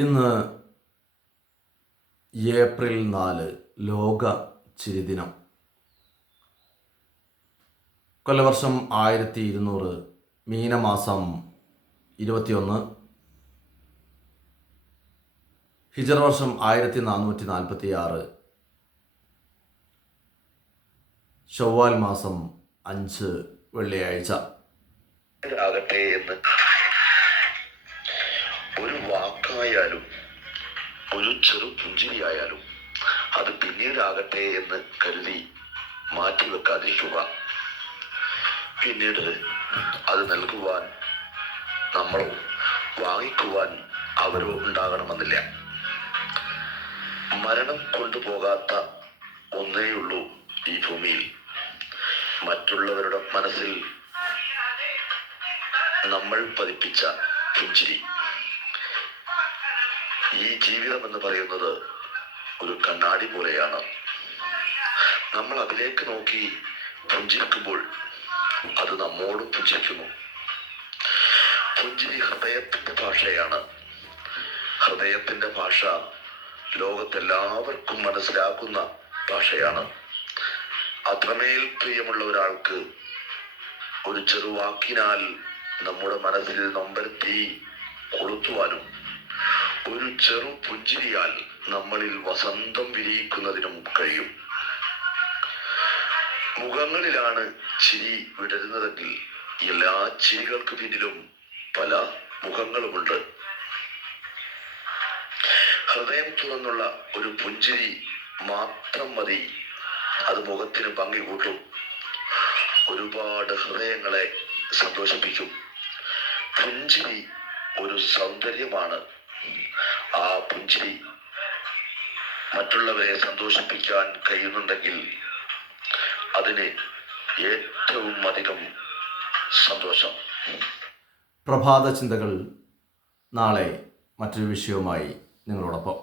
ഇന്ന് ഏപ്രിൽ 4 ലോക ചിരിദിനം. കൊല്ലവർഷം 1200, മീനമാസം 21, ഹിജറ വർഷം 1446, ശവ്വാൽ മാസം 5 വെള്ളിയാഴ്ച. ആകട്ടെ എന്ന് ഒരു വാക്കായാലും ഒരു ചെറു പുഞ്ചിരിയായാലും അത് പിന്നീടാകട്ടെ എന്ന് കരുതി മാറ്റിവെക്കാതിരിക്കുക. പിന്നീട് അത് നൽകുവാൻ നമ്മളോ വാങ്ങിക്കുവാൻ അവരോ ഉണ്ടാകണമെന്നില്ല. മരണം കൊണ്ടുപോകാത്ത ഒന്നേയുള്ളൂ ഈ ഭൂമിയിൽ. മറ്റുള്ളവരുടെ മനസ്സിൽ നമ്മൾ പതിപ്പിച്ച പുഞ്ചിരി. ഈ ജീവിതം എന്ന് പറയുന്നത് ഒരു കണ്ണാടി പോലെയാണ്. നമ്മൾ അതിലേക്ക് നോക്കി പുഞ്ചിരിക്കുമ്പോൾ അത് നമ്മോടും പുഞ്ചിരിക്കുന്നു. പുഞ്ചിരി ഹൃദയത്തിന്റെ ഭാഷയാണ്. ഹൃദയത്തിന്റെ ഭാഷ ലോകത്തെല്ലാവർക്കും മനസ്സിലാക്കുന്ന ഭാഷയാണ്. അത്രമേൽ പ്രിയമുള്ള ഒരാൾക്ക് ഒരു ചെറുവാക്കിനാൽ നമ്മുടെ മനസ്സിൽ നൊമ്പരത്തി കൊളുത്തുവാനും ഒരു ചെറു പുഞ്ചിരിയാൽ നമ്മളിൽ വസന്തം വിരിയിക്കുന്നതിനും കഴിയും. മുഖങ്ങളിലാണ് ചിരി വിടരുന്നതെങ്കിൽ എല്ലാ ചിരികൾക്ക് പിന്നിലും പല മുഖങ്ങളുമുണ്ട്. ഹൃദയം തുറന്നുള്ള ഒരു പുഞ്ചിരി മാത്രം മതി, അത് മുഖത്തിന് ഭംഗി കൂട്ടും. ഒരുപാട് ഹൃദയങ്ങളെ സന്തോഷിപ്പിക്കും. പുഞ്ചിരി ഒരു സൗന്ദര്യമാണ്. ആ പുഞ്ചിരി മറ്റുള്ളവരെ സന്തോഷിപ്പിക്കാൻ കഴിയുന്നുണ്ടെങ്കിൽ അതിന് ഏറ്റവും അധികം സന്തോഷം. പ്രഭാത ചിന്തകൾ നാളെ മറ്റൊരു വിഷയവുമായി നിങ്ങളോടൊപ്പം.